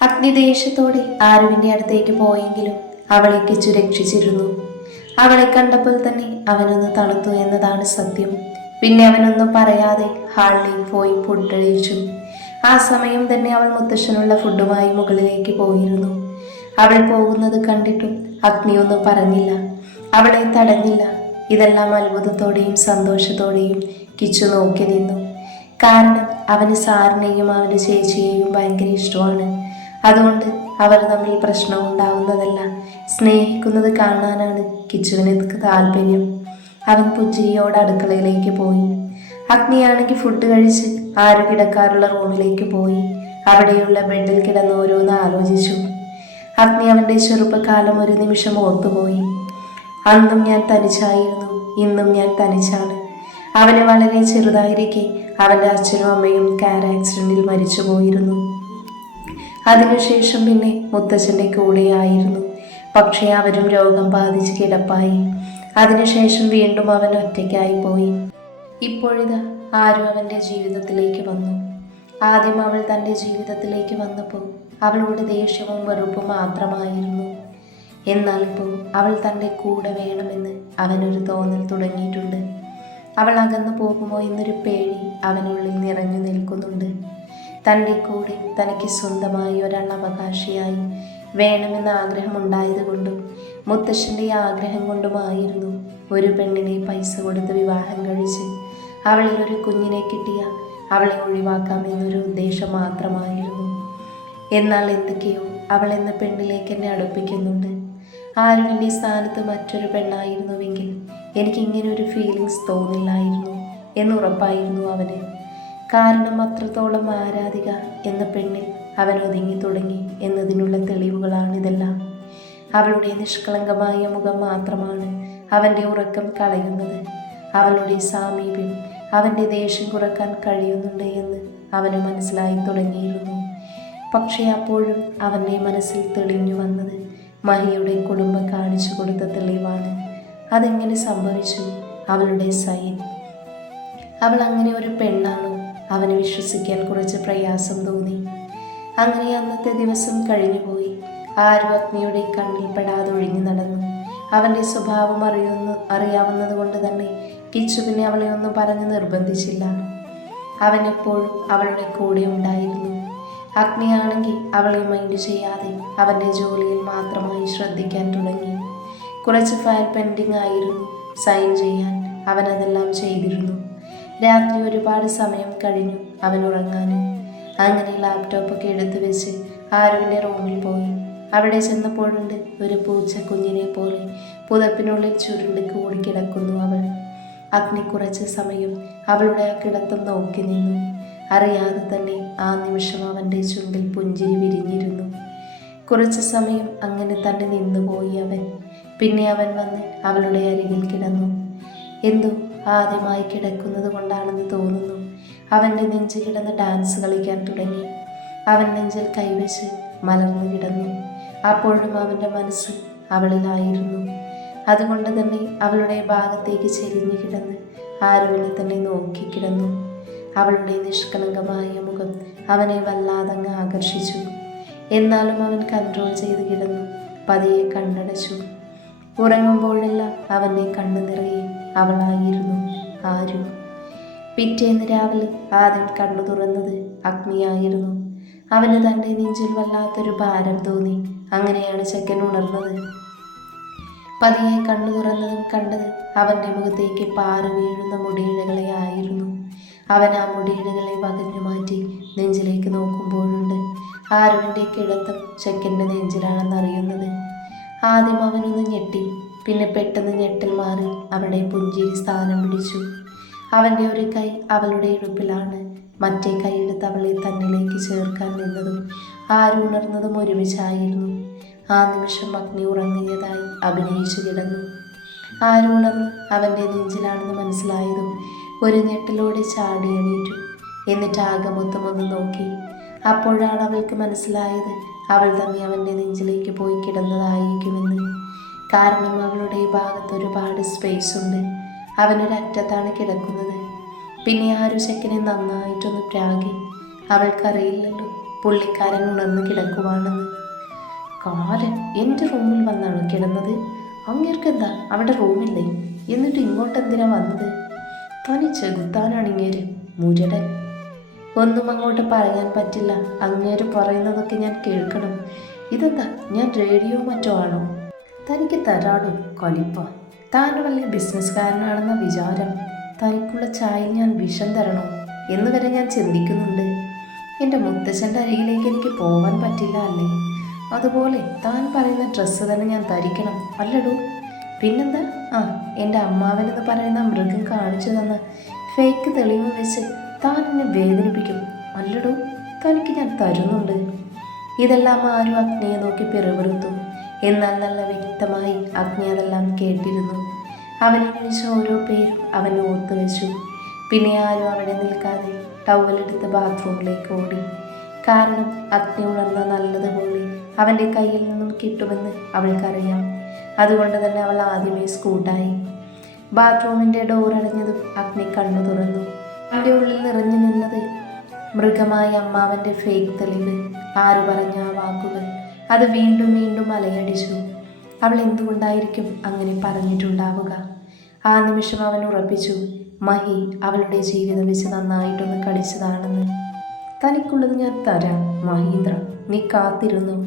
അഗ്നിദേശത്തോടെ ആരുവിന്റെ അടുത്തേക്ക് പോയെങ്കിലും അവളെ കിച്ചു രക്ഷിച്ചിരുന്നു അവളെ കണ്ടപ്പോൾ തന്നെ അവനൊന്ന് തണുത്തു എന്നതാണ് സത്യം. പിന്നെ അവനൊന്നും പറയാതെ ഹാളിലേക്ക് പോയി ഫുഡ് ആ സമയം തന്നെ അവൾ മുത്തശ്ശനുള്ള ഫുഡുമായി മുകളിലേക്ക് പോയിരുന്നു. അവൾ പോകുന്നത് കണ്ടിട്ടും അഗ്നിയൊന്നും പറഞ്ഞില്ല. അവളെ തടഞ്ഞില്ല. ഇതെല്ലാം അത്ഭുതത്തോടെയും സന്തോഷത്തോടെയും കിച്ചു നോക്കി നിന്നു. കാരണം അവന് സാറിനെയും അവന്റെ ചേച്ചിയെയും ഭയങ്കര ഇഷ്ടമാണ്. അതുകൊണ്ട് അവർ തമ്മിൽ പ്രശ്നം ഉണ്ടാവുന്നതല്ല. സ്നേഹിക്കുന്നത് കാണാനാണ് കിച്ചുവിന് താല്പര്യം. അവൻ പുഞ്ചിരിയോട് അടുക്കളയിലേക്ക് പോയി. അഗ്നിയാണെങ്കിൽ ഫുഡ് കഴിച്ച് ആരും കിടക്കാറുള്ള റൂമിലേക്ക് പോയി. അവിടെയുള്ള ബെഡിൽ കിടന്ന് ഓരോന്ന് ആലോചിച്ചു. അഗ്നി അവന്റെ ചെറുപ്പകാലം ഒരു നിമിഷം ഓർത്തുപോയി. അന്നും ഞാൻ തനിച്ചായിരുന്നു ഇന്നും ഞാൻ തനിച്ചാണ്. അവന് വളരെ ചെറുതായിരിക്കെ അവന്റെ അച്ഛനും അമ്മയും കാർ ആക്സിഡന്റിൽ മരിച്ചു പോയിരുന്നു അതിനുശേഷം പിന്നെ മുത്തച്ഛന്റെ കൂടെയായിരുന്നു. പക്ഷേ അവരും രോഗം ബാധിച്ച് കിടപ്പായി. അതിനുശേഷം വീണ്ടും അവൻ ഒറ്റയ്ക്കായി പോയി. ഇപ്പോഴിതാ ആരും അവന്റെ ജീവിതത്തിലേക്ക് വന്നു. ആദ്യം അവൾ തന്റെ ജീവിതത്തിലേക്ക് വന്നപ്പോൾ അവളുടെ ദേഷ്യവും വെറുപ്പും മാത്രമായിരുന്നു. എന്നാൽ ഇപ്പോൾ അവൾ തന്റെ കൂടെ വേണമെന്ന് അവനൊരു തോന്നൽ തുടങ്ങിയിട്ടുണ്ട്. അവൾ അകന്നു പോകുമോ എന്നൊരു പേടി അവനുള്ളിൽ നിറഞ്ഞു നിൽക്കുന്നുണ്ട്. തന്റെ കൂടെ തനിക്ക് സ്വന്തമായി ഒരാൾ അവകാശിയായി വേണമെന്ന ആഗ്രഹമുണ്ടായതുകൊണ്ടും മുത്തശ്ശന്റെ ആഗ്രഹം കൊണ്ടുമായിരുന്നു ഒരു പെണ്ണിനെ പൈസ കൊടുത്ത് വിവാഹം കഴിച്ച്. അവളിൽ ഒരു കുഞ്ഞിനെ കിട്ടിയ അവളെ ഒഴിവാക്കാമെന്നൊരു ഉദ്ദേശം മാത്രമായിരുന്നു. എന്നാൽ എന്തൊക്കെയോ അവൾ എന്ന പെണ്ണിലേക്ക് എന്നെ അടുപ്പിക്കുന്നുണ്ട്. ആരുണിന്റെ സ്ഥാനത്ത് മറ്റൊരു പെണ്ണായിരുന്നുവെങ്കിൽ എനിക്ക് ഇങ്ങനെ ഒരു ഫീലിങ്സ് തോന്നില്ലായിരുന്നു എന്നുറപ്പായിരുന്നു അവന്. കാരണം അത്രത്തോളം ആരാധിക എന്ന പെണ്ണിൽ അവൻ ഒതുങ്ങി തുടങ്ങി എന്നതിനുള്ള തെളിവുകളാണിതെല്ലാം അവളുടെ നിഷ്കളങ്കമായ മുഖം മാത്രമാണ് അവന്റെ ഉറക്കം കളയുന്നത്. അവളുടെ സാമീപ്യം അവന്റെ ദേഷ്യം കുറയ്ക്കാൻ കഴിയുന്നുണ്ട് എന്ന് അവന് മനസ്സിലായി തുടങ്ങിയിരുന്നു. പക്ഷേ അപ്പോഴും അവന്റെ മനസ്സിൽ തെളിഞ്ഞു വന്നത് മഹിയുടെ കുടുംബം കാണിച്ചു കൊടുത്ത തെളിവാണ്. അതെങ്ങനെ സംഭവിച്ചു? അവളുടെ സൈൻ. അവൾ അങ്ങനെ ഒരു പെണ്ണാണോ അവന് വിശ്വസിക്കാൻ കുറച്ച് പ്രയാസം തോന്നി. അങ്ങനെ അന്നത്തെ ദിവസം കഴിഞ്ഞുപോയി ആരും അഗ്നിയുടെ കണ്ണിൽ പെടാതെ ഒഴിഞ്ഞു നടന്നു. അവന്റെ സ്വഭാവം അറിയുന്ന അറിയാവുന്നത് കൊണ്ട് തന്നെ കിച്ചുവിനെ അവളെ ഒന്നും പറഞ്ഞ് നിർബന്ധിച്ചില്ല. അവൻ എപ്പോഴും അവളുടെ കൂടെ ഉണ്ടായിരുന്നു. അഗ്നിയാണെങ്കിൽ അവളെ മൈൻഡ് ചെയ്യാതെ അവന്റെ ജോലിയിൽ മാത്രമായി ശ്രദ്ധിക്കാൻ തുടങ്ങി. കുറച്ച് ഫയൽ പെൻഡിങ് ആയിരുന്നു. സൈൻ ചെയ്യാൻ അവൻ അതെല്ലാം ചെയ്തിരുന്നു. രാത്രി ഒരുപാട് സമയം കഴിഞ്ഞു അവൻ ഉറങ്ങാനും. അങ്ങനെ ലാപ്ടോപ്പൊക്കെ എടുത്തു വെച്ച് ആരുവിന്റെ റൂമിൽ പോയി. അവിടെ ചെന്നപ്പോഴുണ്ട് ഒരു പൂച്ച കുഞ്ഞിനെ പോലെ. പുതപ്പിനുള്ളിൽ ചുരുണ്ട് കൂടി കിടക്കുന്നു അവൾ. അഗ്നി കുറച്ച് സമയം അവളുടെ ആ കിടത്തം നോക്കി നിന്നു. അറിയാതെ തന്നെ ആ നിമിഷം അവന്റെ ചുണ്ടിൽ പുഞ്ചിരി വിരിഞ്ഞിരുന്നു. കുറച്ച് സമയം അങ്ങനെ തന്നെ നിന്നുപോയി അവൻ. പിന്നെ അവൻ വന്ന് അവളുടെ അരികിൽ കിടന്നു. എന്തോ? ആദ്യമായി കിടക്കുന്നത് കൊണ്ടാണെന്ന് തോന്നുന്നു. അവന്റെ നെഞ്ച് കിടന്ന് ഡാൻസ് കളിക്കാൻ തുടങ്ങി. അവൻ നെഞ്ചിൽ കൈവച്ച് മലർന്നു കിടന്നു. അപ്പോഴും അവന്റെ മനസ്സ് അവളിലായിരുന്നു. അതുകൊണ്ട് തന്നെ അവളുടെ ഭാഗത്തേക്ക് ചെരിഞ്ഞു കിടന്ന് ആരുവിനെ തന്നെ നോക്കിക്കിടന്നു അവളുടെ നിഷ്കളങ്കമായ മുഖം അവനെ വല്ലാതങ്ങ് ആകർഷിച്ചു. എന്നാലും അവൻ കൺട്രോൾ ചെയ്ത് കിടന്നു. പതിയെ കണ്ണടച്ചു. ഉറങ്ങുമ്പോഴെല്ലാം അവന്റെ കണ്ണു നിറയെ അവളായിരുന്നു. ആരു? പിറ്റേന്ന് രാവിലെ ആദ്യം കണ്ണു തുറന്നത് അഗ്നിയായിരുന്നു. അവന് തന്റെ നെഞ്ചിൽ വല്ലാത്തൊരു ഭാരം തോന്നി. അങ്ങനെയാണ് ചെക്കൻ ഉണർന്നത്. പതിയെ കണ്ണു തുറന്നതും കണ്ടത് അവന്റെ മുഖത്തേക്ക് പാറ വീഴുന്ന മുടിയിഴകളെ ആയിരുന്നു. അവൻ ആ മുടിയിഴകളെ വകഞ്ഞു മാറ്റി നെഞ്ചിലേക്ക് നോക്കുമ്പോഴുണ്ട്. ആരുവിന്റെ കിടത്തം ചെക്കന്റെ നെഞ്ചിലാണെന്നറിയുന്നത്. ആദ്യം അവനൊന്ന് ഞെട്ടി. പിന്നെ പെട്ടെന്ന് ഞെട്ടൽ മാറി അവളുടെ പുഞ്ചിരി സ്ഥാനം പിടിച്ചു. അവന്റെ ഒരു കൈ അവളുടെ ഇടുപ്പിലാണ്. മറ്റേ കൈയെടുത്ത് അവളെ തന്നിലേക്ക് ചേർക്കാൻ നിന്നതും ആരുണർന്നതും ഒരുമിച്ചായിരുന്നു. ആ നിമിഷം അഗ്നി ഉറങ്ങിയതായി അഭിനയിച്ചു കിടന്നു. ആരുണർന്ന് അവന്റെ നെഞ്ചിലാണെന്ന് മനസ്സിലായതും ഒരു ഞെട്ടലോടെ ചാടി എണീറ്റു. എന്നിട്ട് ആകെ മൊത്തം ഒന്ന് നോക്കി. അപ്പോഴാണ് അവൾക്ക് മനസ്സിലായത് അവൾ തന്നെ അവന്റെ നെഞ്ചിലേക്ക് പോയി കിടന്നതായിരിക്കുമെന്ന്. കാരണം അവളുടെ ഈ ഭാഗത്ത് ഒരുപാട് സ്പേസ് ഉണ്ട്. അവനൊരറ്റത്താണ് കിടക്കുന്നത്. പിന്നെ ആ ഒരു ചെക്കനെ നന്നായിട്ടൊന്ന് പ്രാഗി. അവൾക്കറിയില്ലല്ലോ പുള്ളിക്കാരൻ ഉണർന്ന് കിടക്കുവാണെന്ന്. കാലൻ എന്റെ റൂമിൽ വന്നാണോ കിടന്നത്? അങ്ങേർക്ക് എന്താ അവിടെ റൂമില്ലേ എന്നിട്ട് ഇങ്ങോട്ട് എന്തിനാ വന്നത്? തനി ചെകുത്താനാണ് ഇങ്ങേര് മുരടൻ. ഒന്നും അങ്ങോട്ട് പറയാൻ പറ്റില്ല. അങ്ങേര് പറയുന്നതൊക്കെ ഞാൻ കേൾക്കണം. ഇതെന്താ? ഞാൻ റേഡിയോ മറ്റോ ആണോ? തനിക്ക് തരാടും കൊലിപ്പ. താൻ വലിയ ബിസിനസ്സുകാരനാണെന്ന വിചാരം തനിക്കുള്ള ചായ ഞാൻ വിഷം തരണോ എന്ന് വരെ ഞാൻ ചിന്തിക്കുന്നുണ്ട്. എന്റെ മുത്തച്ഛന്റെ അരികിലേക്ക് എനിക്ക് പോകാൻ പറ്റില്ല അല്ലേ? അതുപോലെ താൻ പറയുന്ന ഡ്രസ്സ് തന്നെ ഞാൻ ധരിക്കണം അല്ലടൂ? പിന്നെന്താ? ആ എന്റെ അമ്മാവനെന്ന് പറയുന്ന മൃഗം കാണിച്ചു തന്ന ഫേക്ക് തെളിവ് വെച്ച് താൻ എന്നെ വേദനിപ്പിക്കും അല്ലടൂ? തനിക്ക് ഞാൻ തരുന്നുണ്ട്. ഇതെല്ലാം ആരും അഗ്നിയെ നോക്കി പിറുപിറുത്തു എന്നാൽ നല്ല വ്യക്തമായി അഗ്നി അതെല്ലാം കേട്ടിരുന്നു. അവനെ വിളിച്ച ഓരോ പേരും അവൻ ഓർത്തു വെച്ചു. പിന്നെ ആരും അവിടെ നിൽക്കാതെ ടവലെടുത്ത് ബാത്റൂമിലേക്ക് ഓടി. കാരണം അഗ്നി ഉണർന്ന നല്ലതുപോലെ അവന്റെ കയ്യിൽ നിന്നും കിട്ടുമെന്ന് അവൾക്കറിയാം. അതുകൊണ്ട് തന്നെ അവൾ ആദ്യമേ സ്കൂട്ടായി. ബാത്റൂമിന്റെ ഡോർ അടഞ്ഞതും അഗ്നി കണ്ണു തുറന്നു. അവന്റെ ഉള്ളിൽ നിറഞ്ഞു നിന്നത് മൃഗമായ അമ്മാവന്റെ ഫേക്ക് തെളിവ്. ആര് പറഞ്ഞ ആ വാക്കുകൾ? അത് വീണ്ടും വീണ്ടും അലയടിച്ചു അവൾ എന്തുകൊണ്ടായിരിക്കും അങ്ങനെ പറഞ്ഞിട്ടുണ്ടാവുക? ആ നിമിഷം അവൻ ഉറപ്പിച്ചു മഹി അവളുടെ ജീവിതം വെച്ച് നന്നായിട്ടൊന്ന് കളിച്ചതാണെന്ന്. തനിക്കുള്ളത് ഞാൻ തരാം മഹീന്ദ്ര. നീ കാത്തിരുന്നു?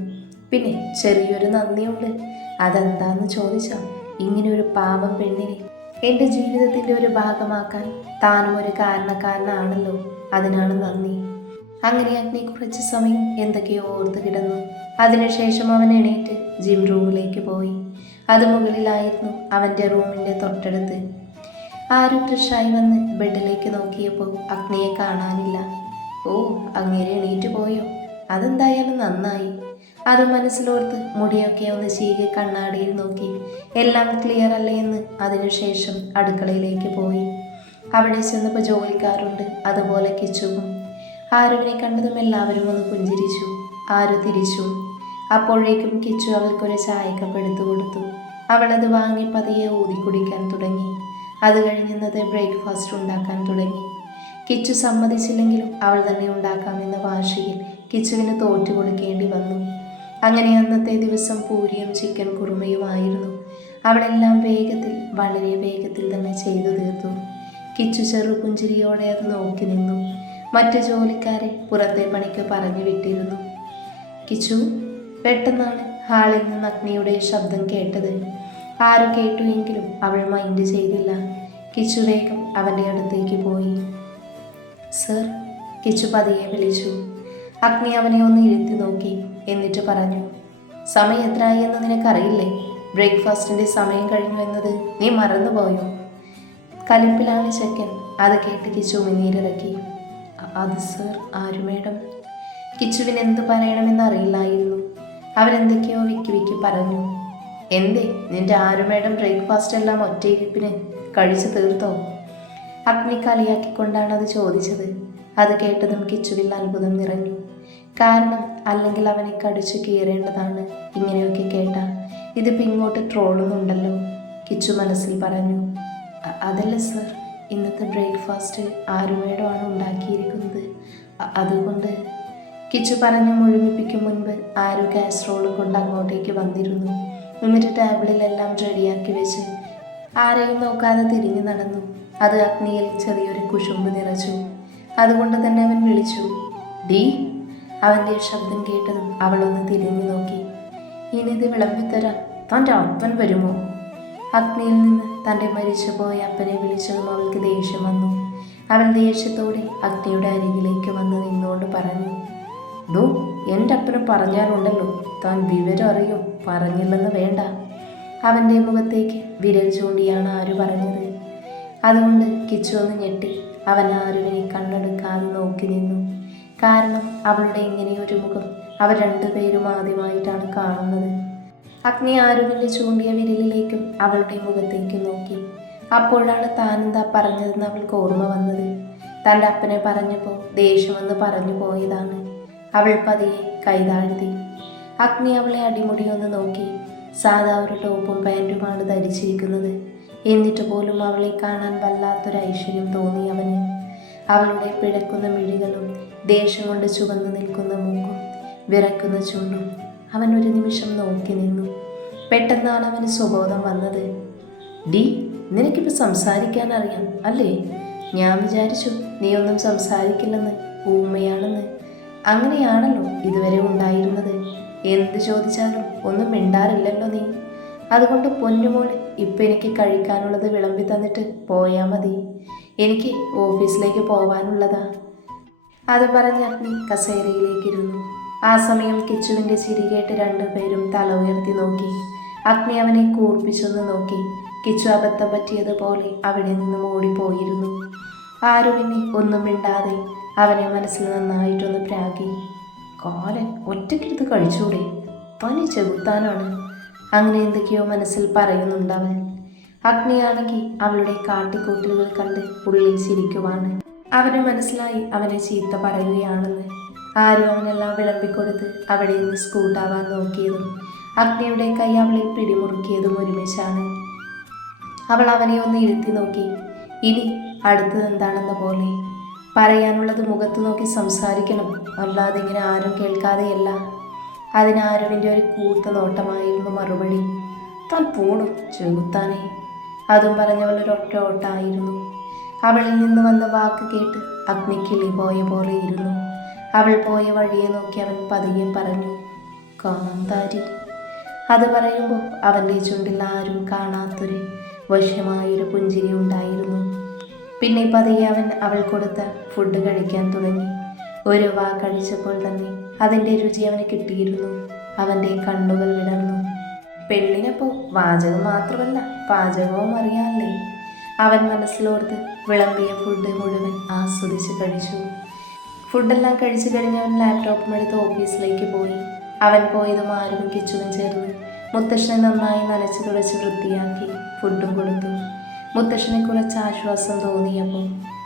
പിന്നെ ചെറിയൊരു നന്ദിയുണ്ട്. അതെന്താന്ന് ചോദിച്ചാൽ ഇങ്ങനെ ഒരു പാപം പെണ്ണിനെ എന്റെ ജീവിതത്തിന്റെ ഒരു ഭാഗമാക്കാൻ താനും ഒരു കാരണക്കാരനാണല്ലോ. അതിനാണ് നന്ദി. അങ്ങനെ അഗ്നി കുറച്ച് സമയം എന്തൊക്കെയോ ഓർത്ത് കിടന്നു. അതിനുശേഷം അവൻ എണീറ്റ് ജിം റൂമിലേക്ക് പോയി. അത് മുകളിലായിരുന്നു അവന്റെ റൂമിന്റെ തൊട്ടടുത്ത്. ആരും ഫ്രഷായി വന്ന് ബെഡിലേക്ക് നോക്കിയപ്പോൾ അഗ്നിയെ കാണാനില്ല. ഓ അങ്ങേരെ എണീറ്റ് പോയോ? അതെന്തായാലും നന്നായി. അത് മനസ്സിലോർത്ത് മുടിയൊക്കെ ഒന്ന് ചീകി കണ്ണാടിയിൽ നോക്കി. എല്ലാം ക്ലിയർ അല്ലേ എന്ന് അതിനുശേഷം അടുക്കളയിലേക്ക് പോയി. അവിടെ ചെന്നപ്പോൾ ജോലിക്കാരുണ്ട്. അതുപോലെ കിച്ചുവും. ആരുവിനെ കണ്ടതും എല്ലാവരും ഒന്ന് പുഞ്ചിരിച്ചു. ആരു തിരിച്ചു. അപ്പോഴേക്കും കിച്ചു അവൾക്കൊരു ചായക്കപ്പ് എടുത്തു കൊടുത്തു. അവളത് വാങ്ങി പതിയെ ഊതി കുടിക്കാൻ തുടങ്ങി. അത് കഴിഞ്ഞത് ബ്രേക്ക്ഫാസ്റ്റ് ഉണ്ടാക്കാൻ തുടങ്ങി. കിച്ചു സമ്മതിച്ചില്ലെങ്കിലും അവൾ തന്നെ ഉണ്ടാക്കാമെന്ന വാശിയിൽ കിച്ചുവിന് തോറ്റു കൊടുക്കേണ്ടി വന്നു. അങ്ങനെ അന്നത്തെ ദിവസം പൂരിയും ചിക്കൻ കുറുമയുമായിരുന്നു. അവളെല്ലാം വേഗത്തിൽ വളരെ വേഗത്തിൽ തന്നെ ചെയ്തു തീർത്തു. കിച്ചു ചെറുപുഞ്ചിരിയോടെ അത് നോക്കി നിന്നു. മറ്റു ജോലിക്കാരെ പുറത്തെ പണിക്ക് പറഞ്ഞു വിട്ടിരുന്നു. കിച്ചു പെട്ടെന്നാണ് ഹാളിൽ നിന്ന് അഗ്നിയുടെ ശബ്ദം കേട്ടത്. ആരും കേട്ടു എങ്കിലും അവൾ മൈൻഡ് ചെയ്തില്ല. കിച്ചു വേഗം അവന്റെ അടുത്തേക്ക് പോയി. സർ കിച്ചു പതിയെ വിളിച്ചു. അഗ്നി അവനെ ഒന്ന് ഇരുത്തി നോക്കി എന്നിട്ട് പറഞ്ഞു സമയം എത്രയായി എന്ന് നിനക്കറിയില്ലേ? ബ്രേക്ക്ഫാസ്റ്റിന്റെ സമയം കഴിഞ്ഞു എന്നത് നീ മറന്നുപോയോ? കലിപ്പിലാണ് ചെക്കൻ അത് കേട്ട് കിച്ചു ഉമിനീരിറക്കി "അ- അത് സർ ആരു മേഡം? കിച്ചുവിന് എന്ത് പറയണമെന്ന് അറിയില്ലായിരുന്നു. അവരെന്തൊക്കെയോ വിക്കി വിക്കി പറഞ്ഞു. എന്തേ നിന്റെ ആരുമേടം ബ്രേക്ക്ഫാസ്റ്റ് എല്ലാം ഒറ്റയിരിപ്പിന് കഴിച്ചു തീർത്തോ? അഗ്നി കളിയാക്കിക്കൊണ്ടാണ് അത് ചോദിച്ചത്. അത് കേട്ടതും കിച്ചുവിൽ അത്ഭുതം നിറഞ്ഞു. കാരണം അല്ലെങ്കിൽ അവനെ കടിച്ചു കീറേണ്ടതാണ് ഇങ്ങനെയൊക്കെ കേട്ട. ഇതിപ്പോൾ ഇങ്ങോട്ട് ട്രോളുന്നുണ്ടല്ലോ കിച്ചു മനസ്സിൽ പറഞ്ഞു. "അ- അതല്ല സർ. ഇന്നത്തെ ബ്രേക്ക്ഫാസ്റ്റ് ആരുമേടമാണ് ഉണ്ടാക്കിയിരിക്കുന്നത്. അതുകൊണ്ട് കിച്ചു പറഞ്ഞു മുഴുമിപ്പിക്കും മുൻപ് ആരു കാസറോൾ കൊണ്ട് അങ്ങോട്ടേക്ക് വന്നിരുന്നു. എന്നിട്ട് ടേബിളിലെല്ലാം റെഡിയാക്കി വെച്ച് ആരെയും നോക്കാതെ തിരിഞ്ഞു നടന്നു. അത് അഗ്നിയിൽ ചെറിയൊരു കുശുമ്പ് നിറച്ചു. അതുകൊണ്ട് തന്നെ അവൻ വിളിച്ചു. ഡി അവന്റെ ശബ്ദം കേട്ടതും അവളൊന്ന് തിരിഞ്ഞു നോക്കി. ഇനിത് വിളമ്പിത്തരാം തന്റെ അപ്പൻ വരുമോ? അഗ്നിയിൽ നിന്ന് തന്റെ മരിച്ചുപോയ അപ്പനെ വിളിച്ചതും അവൾക്ക് ദേഷ്യം വന്നു. അവൾ ദേഷ്യത്തോടെ അഗ്നിയുടെ അരികിലേക്ക് വന്ന് നിന്നുകൊണ്ട് പറഞ്ഞു. ഡോ എന്റെ അപ്പന് പറഞ്ഞാലുണ്ടല്ലോ താൻ വിവരം അറിയും പറഞ്ഞില്ലെന്ന് വേണ്ട. അവന്റെ മുഖത്തേക്ക് വിരൽ ചൂണ്ടിയാണ് ആര് പറഞ്ഞത്. അതുകൊണ്ട് കിച്ചു ഒന്ന് ഞെട്ടി അവൻ ആരുവിനെ കണ്ണെടുക്കാതെ നോക്കി നിന്നു. കാരണം അവളുടെ ഇങ്ങനെയൊരു മുഖം അവർ രണ്ടുപേരും ആദ്യമായിട്ടാണ് കാണുന്നത്. അഗ്നി ആരുവിന്റെ ചൂണ്ടിയ വിരലിലേക്കും അവളുടെ മുഖത്തേക്കും നോക്കി. അപ്പോഴാണ് താനെന്താ പറഞ്ഞതെന്ന് അവൾക്ക് ഓർമ്മ വന്നത്. തന്റെ അപ്പനെ പറഞ്ഞപ്പോൾ ദേഷ്യമെന്ന് പറഞ്ഞു പോയതാണ്. അവൾ പതിയെ കൈതാഴ്ത്തി. അഗ്നി അവളെ അടിമുടി ഒന്ന് നോക്കി. സാധാ ഒരു ടോപ്പും പാന്റുമാണ് ധരിച്ചിരിക്കുന്നത്. എന്നിട്ട് പോലും അവളെ കാണാൻ വല്ലാത്തൊരു ഐശ്വര്യം തോന്നി അവന്. അവളുടെ പിഴക്കുന്ന മിഴികളും ദേഷ്യം കൊണ്ട് ചുവന്നു നിൽക്കുന്ന മൂക്കും വിറക്കുന്ന ചുണ്ടും അവൻ ഒരു നിമിഷം നോക്കി നിന്നു. പെട്ടെന്നാണ് അവന് സ്വബോധം വന്നത്. ഡി നിനക്കിപ്പോൾ സംസാരിക്കാൻ അറിയാം അല്ലേ? ഞാൻ വിചാരിച്ചു നീ ഒന്നും സംസാരിക്കില്ലെന്ന് ഊമയാണെന്ന്. അങ്ങനെയാണല്ലോ ഇതുവരെ ഉണ്ടായിരുന്നത്. എന്ത് ചോദിച്ചാലും ഒന്നും മിണ്ടാറില്ലല്ലോ നീ. അതുകൊണ്ട് പൊന്നുമോൾ ഇപ്പം എനിക്ക് കഴിക്കാനുള്ളത് വിളമ്പി തന്നിട്ട് പോയാൽ മതി. എനിക്ക് ഓഫീസിലേക്ക് പോവാനുള്ളതാ. അത് പറഞ്ഞ അഗ്നി കസേരയിലേക്കിരുന്നു. ആ സമയം കിച്ചുവിന്റെ ചിരി കേട്ട് രണ്ടുപേരും തല ഉയർത്തി നോക്കി. അഗ്നി അവനെ കൂർപ്പിച്ചൊന്ന് നോക്കി. കിച്ചു അബദ്ധം പറ്റിയതുപോലെ അവിടെ നിന്നും ഓടിപ്പോയിരുന്നു. ആരും ഇനി ഒന്നും മിണ്ടാതെ അവനെ മനസ്സിൽ നന്നായിട്ടൊന്ന് പ്രാഗി. കോലൻ ഒറ്റയ്ക്കെടുത്ത് കഴിച്ചൂടെ? പനി ചെകുത്താനാണ്. അങ്ങനെ എന്തൊക്കെയോ മനസ്സിൽ പറയുന്നുണ്ടവൻ അഗ്നിയാണെങ്കിൽ അവളുടെ കാട്ടിക്കൂട്ടലുകൾ കണ്ട് ഉള്ളിൽ ചിരിക്കുവാണ്. അവന് മനസ്സിലായി അവനെ ചീത്ത പറയുകയാണെന്ന്. ആരും അവനെല്ലാം വിളമ്പിക്കൊടുത്ത് അവിടെ നിന്ന് സ്കൂട്ടാവാൻ നോക്കിയതും അഗ്നിയുടെ കൈ അവളെ പിടിമുറുക്കിയതും ഒരുമിച്ചാണ്. അവൾ അവനെ ഒന്ന് ഇരുത്തി നോക്കി. ഇനി അടുത്തത് എന്താണെന്ന പോലെ? പറയാനുള്ളത് മുഖത്ത് നോക്കി സംസാരിക്കണം. അല്ലാതെ ഇങ്ങനെ ആരും കേൾക്കാതെയല്ല. അതിനാരുവിന്റെ ഒരു കൂത്ത നോട്ടമായിരുന്നു മറുപടി. താൻ പോണു ചെകുത്താനെ. അതും പറഞ്ഞവൾ ഒരൊറ്റ ഓട്ടായിരുന്നു. അവളിൽ നിന്ന് വന്ന വാക്ക് കേട്ട് അഗ്നിക്കിളി പോയ പോലെ ഇരുന്നു. അവൾ പോയ വഴിയെ നോക്കി അവൻ പതിയെ പറഞ്ഞു കാന്താരി അത് പറയുമ്പോൾ അവന്റെ ചുണ്ടിൽ ആരും കാണാത്തൊരു വശ്യമായൊരു പുഞ്ചിരി ഉണ്ടായിരുന്നു. പിന്നെ പതിയെ അവൻ അവൾ കൊടുത്ത ഫുഡ് കഴിക്കാൻ തുടങ്ങി. ഒരു വാ കഴിച്ചപ്പോൾ തന്നെ അതിന്റെ രുചി അവന് കിട്ടിയിരുന്നു. അവന്റെ കണ്ണുകൾ വിടർന്നു. പെണ്ണിനപ്പോൾ വാചകം മാത്രമല്ല പാചകവും അറിയാമല്ലേ അവൻ മനസ്സിലോർത്ത് വിളമ്പിയ ഫുഡ് മുഴുവൻ ആസ്വദിച്ച് കഴിച്ചു. ഫുഡെല്ലാം കഴിച്ചു അവൻ ലാപ്ടോപ്പും എടുത്ത് ഓഫീസിലേക്ക് പോയി. അവൻ പോയതും ആരും കിച്ചുവും ചേർന്ന് മുത്തശ്ശനെ നന്നായി നനച്ച് തുടച്ച് വൃത്തിയാക്കി ഫുഡും കൊടുത്തു. മുത്തശ്ശനെ കുറച്ച് ആശ്വാസം തോന്നിയപ്പോൾ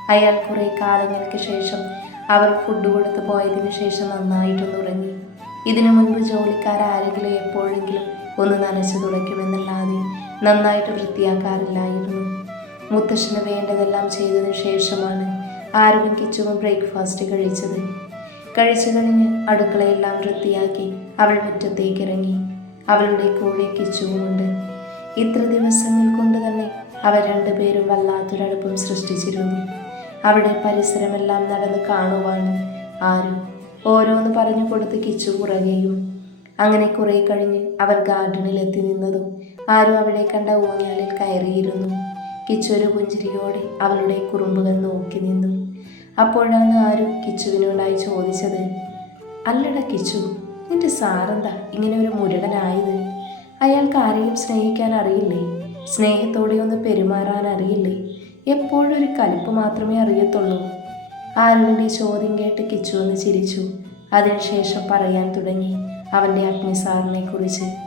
അയാൾ കുറേ കാലങ്ങൾക്ക് ശേഷം അവർ ഫുഡ് കൊടുത്തു പോയതിന് ശേഷം നന്നായിട്ടൊന്ന് ഉറങ്ങി. ഇതിനു മുൻപ് ജോലിക്കാരാരെങ്കിലും എപ്പോഴെങ്കിലും ഒന്ന് നനച്ചു തുടയ്ക്കുമെന്നല്ലാതെ നന്നായിട്ട് വൃത്തിയാക്കാറില്ലായിരുന്നു. മുത്തശ്ശന് വേണ്ടതെല്ലാം ചെയ്തതിനു ശേഷമാണ് ആരും കിച്ചുവും ബ്രേക്ക്ഫാസ്റ്റ് കഴിച്ചത്. കഴിച്ചു കഴിഞ്ഞ് അടുക്കളയെല്ലാം വൃത്തിയാക്കി അവൾ മുറ്റത്തേക്ക് ഇറങ്ങി. അവളുടെ കൂടെ കിച്ചുവുമുണ്ട് ഇത്ര ദിവസങ്ങൾ കൊണ്ട് തന്നെ അവർ രണ്ടുപേരും വല്ലാത്തൊരടുപ്പം സൃഷ്ടിച്ചിരുന്നു. അവിടെ പരിസരമെല്ലാം നടന്ന് കാണുവാണ് ആരും ഓരോന്ന് പറഞ്ഞു കൊടുത്ത് കിച്ചു പുറകെയും. അങ്ങനെ കുറെ കഴിഞ്ഞ് അവർ ഗാർഡനിൽ എത്തി നിന്നതും ആരും അവിടെ കണ്ട ഊഞ്ഞാലിൽ കയറിയിരുന്നു. കിച്ചു ഒരു പുഞ്ചിരിയോടെ അവളുടെ കുറുമ്പുകൾ നോക്കി നിന്നു. അപ്പോഴാണ് ആരും കിച്ചുവിനോടായി ചോദിച്ചത് അല്ലട കിച്ചു നിന്റെ സാറെന്താ ഇങ്ങനെ ഒരു മുരടനായത് അയാൾക്ക് ആരെയും സ്നേഹിക്കാൻ അറിയില്ലേ? സ്നേഹത്തോടെ ഒന്ന് പെരുമാറാൻ അറിയില്ലേ? എപ്പോഴും ഒരു കലിപ്പ് മാത്രമേ അറിയത്തുള്ളൂ. ആരുവിന്റെ ചോദ്യം കേട്ട് കിച്ചു ഒന്ന് ചിരിച്ചു. അതിനുശേഷം പറയാൻ തുടങ്ങി. അവന്റെ അഗ്നിസാറിനെ കുറിച്ച്